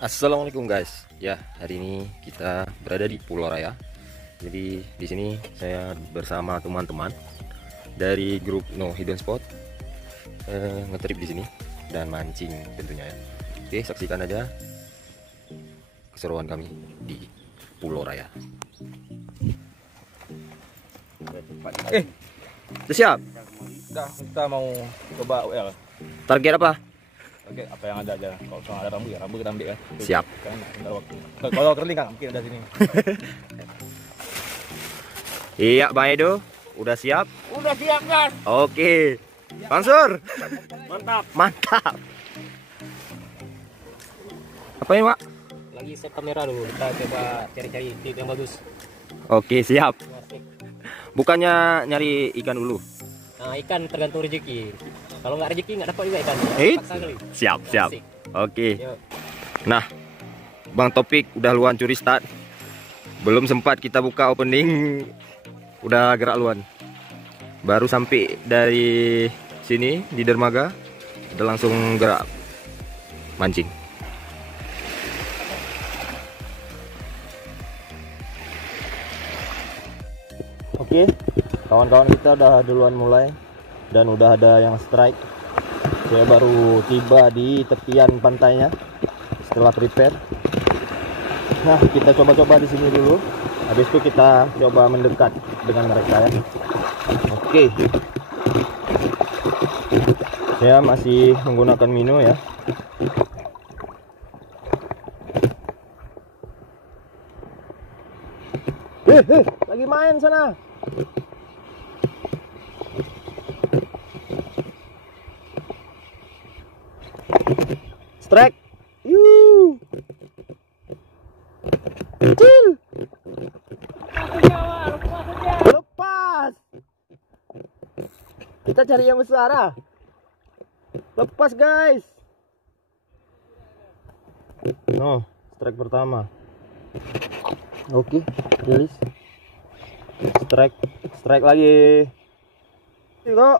Assalamualaikum guys. Ya, hari ini kita berada di Pulau Raya. Jadi di sini saya bersama teman-teman dari grup No Hidden Spot ngetrip di sini dan mancing tentunya ya. Oke, saksikan aja keseruan kami di Pulau Raya. Sudah siap? Udah, kita mau coba UL. Target apa? Oke, apa yang ada aja. Kalau soal ada rambu ya, rambu kita ambil kan. Siap. Kan ada waktu. Kalau kerling kan mungkin ada sini. Iya, Bang Edo, udah siap? Udah siap, Mas. Oke. Mansur. Mantap. Mantap. Apa ini, Pak? Lagi set kamera dulu. Kita coba cari-cari tip yang bagus. Oke, siap. Asik. Bukannya nyari ikan dulu. Nah, ikan tergantung rezeki. Kalau nggak rezeki nggak dapat juga ikan. Paksa kali. Siap. Asik. Oke. Yuk. Nah, Bang Topik udah luan curi start. Belum sempat kita buka opening, udah gerak luan. Baru sampai dari sini di dermaga, udah langsung gerak mancing. Oke, kawan-kawan kita udah duluan mulai dan udah ada yang strike. Saya baru tiba di tepian pantainya setelah prepare. Nah, kita coba-coba di sini dulu. Habis itu kita coba mendekat dengan mereka ya. Oke. Saya masih menggunakan Mino ya. Lagi main sana. Strike. Kecil. Lepas. Kita cari yang besar ah. Lepas guys. No, strike pertama. Oke, rilis. Strike lagi. Kok.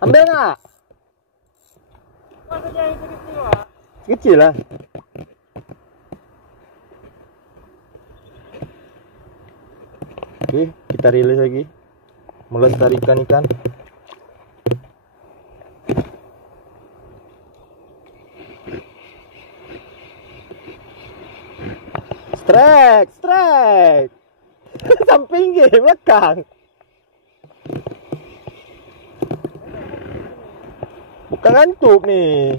Ambil nggak? Kecil lah. Oke, kita rilis lagi. Melestarikan ikan. Strike. Samping ke belakang. Bukan ngantuk nih.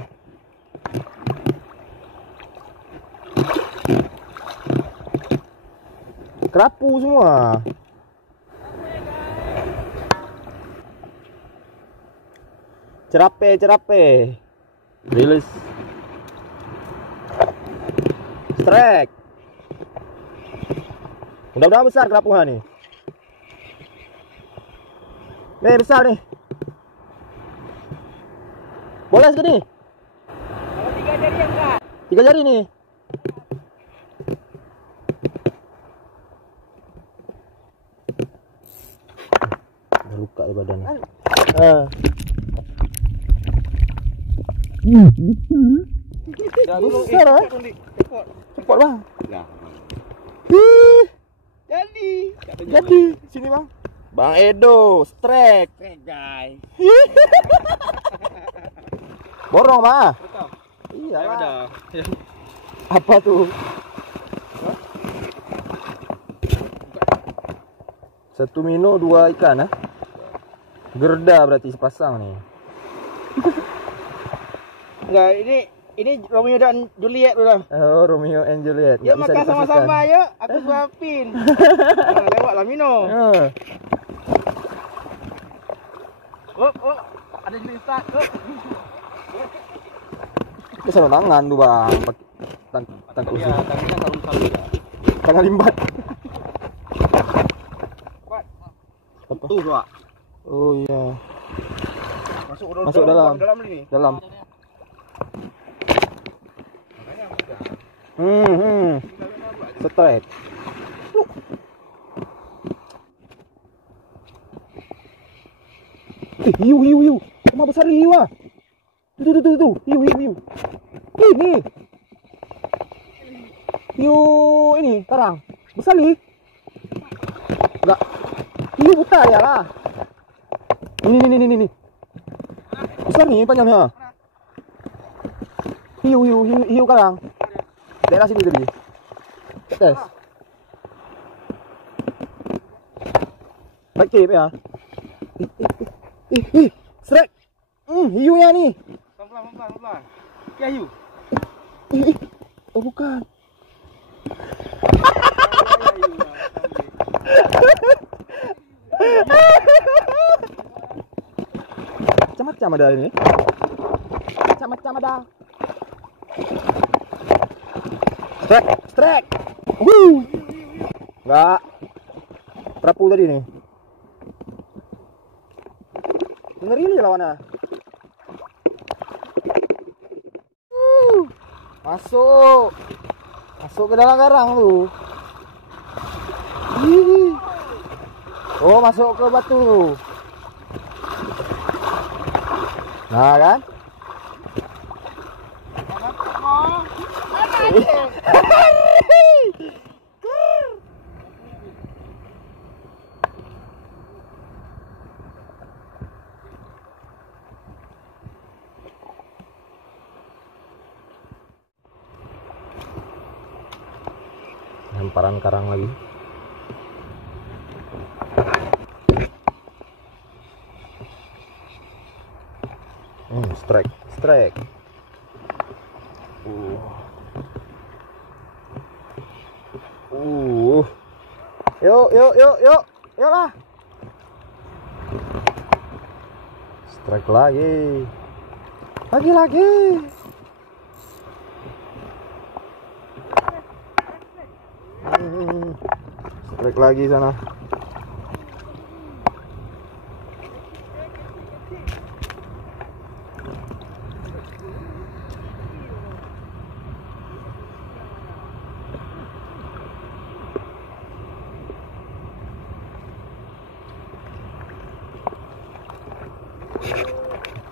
Kerapu semua. Cerape. Rilis. Strike. Mudah-mudahan besar kerapunya nih. Nih besar nih. Boleh segini? Kalau 3 jari ya enggak? 3 jari nih. Udah luka di badannya. Besar ah. Cepat bang. Jadi sini bang. Bang Edo, strike. Guys. Borong bang. Iya lah. Apa tuh? Satu Mino 2 ikan ah. Gerda berarti sepasang nih. Enggak, ini Romeo dan Juliet udah. Oh, Romeo and Juliet. Yuk makan sama-sama yuk, aku suapin. Lewatlah Mino. Ada cerita. Itu sama tangan tuh bang. Pakai kursi. Ya, tangannya enggak usah ya. Tangan limbat. Apa? Tuh, Pak. Oh iya. Masuk dalam. Dalam. Strike. Hiu. Rumah besar ni hiu ah. Tu. Hiu. Ini. Hiu ini karang. Besar ni. Enggak. Hiu buta ya lah. Ini. Besar ni panjangnya. Hiu karang. Daerah sini tadi. Tes. Baik ya. Strike. Hiunya nih. Pelan. Ya hiu. Oh bukan. Macam-macam ada ini. Macam-macam ada. Strike. Enggak. Perapu tadi nih. Ngeri nih lawannya. Masuk ke dalam karang tuh. Oh, masuk ke batu tuh. Nah kan? Hamparan karang lagi. Strike. Yuk lah. Strike lagi. Lagi. Strike lagi sana.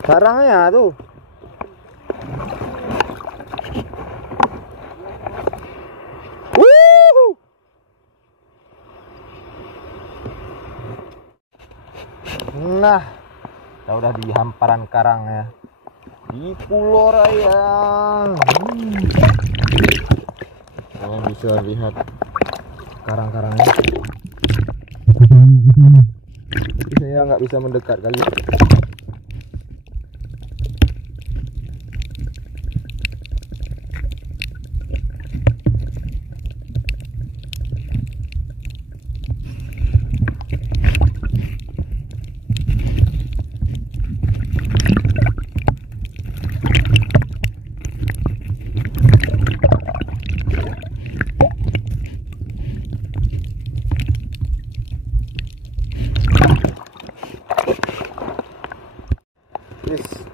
Karangnya tuh. Nah, kita udah di hamparan karang ya, di Pulau Raya. Kalian bisa lihat karang-karangnya. Tapi saya nggak bisa mendekat kali.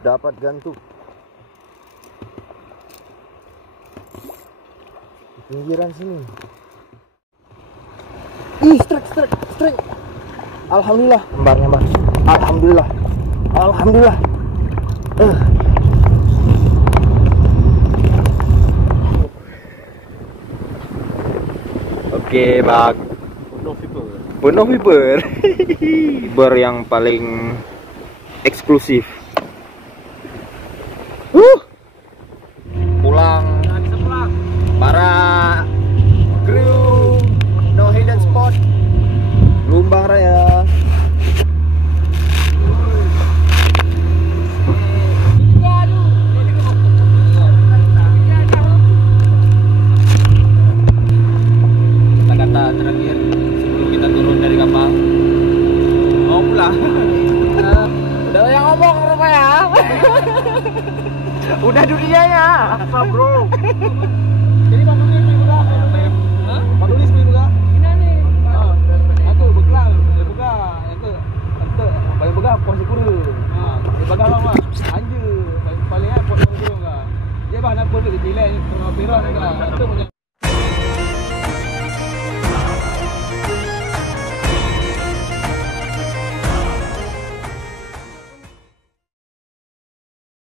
Dapat gantung di pinggiran sini. Strike. Alhamdulillah, nyambar. Alhamdulillah. Oke, bak. Penuh fiber. Fiber yang paling eksklusif. Pulang para kru No Hidden Spot Lumbang Raya. Kata-kata terakhir sebelum kita turun dari kapal, mau pulang. Udah yang ngomong rupanya. Udah dunianya. Apa bro? Jadi pandulis juga. Pandulis juga. Ini nih. Aku bekal, buka. Itu paling buka pos kuru. Paling bagal lama. Anjir, paling apa pos kuru enggak. Dia bahan apa tu dipilih pernah pira enggak. Itu punya